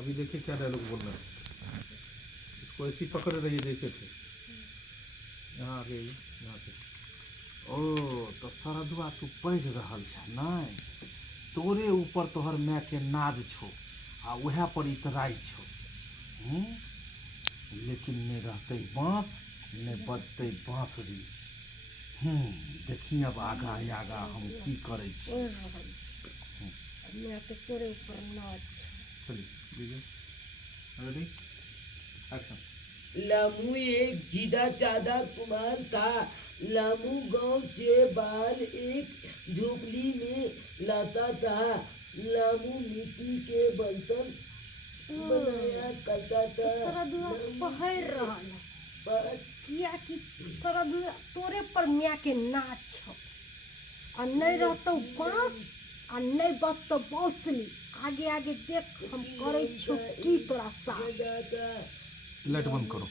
अभी देखिए क्या डायलॉग बोल रहे हैं। इसको ऐसी पकड़ रही है जैसे थे। यहाँ आ गई, यहाँ से। ओ तो सरदुआ तू पढ़ रहल छ नहीं, तोरे ऊपर तोहर माय के नाज छो आ वह पर इतराई छो। लेकिन नहीं रहते बाँस नहीं बजते बाँसुरी। देखी अब आगा आगा हम की करे छी। मैं तो तोरे ऊपर नाच। चलिए दीजिए, रेडी, एक्शन। लामू एक जीदा चादा कुमार था। लामू गांव से बाहर एक झोपड़ी में लाता था। लामू मिट्टी के बर्तन बनाया करता था। सरदुआ पहर रहल है पर किया कि सरदुआ तोरे पर मिया के नाच छो। और नहीं रहतो बाँस और नहीं बजतो बाँसुरी। आगे आगे देख हम करे छो की तोरा साथ। लाइट बंद करो।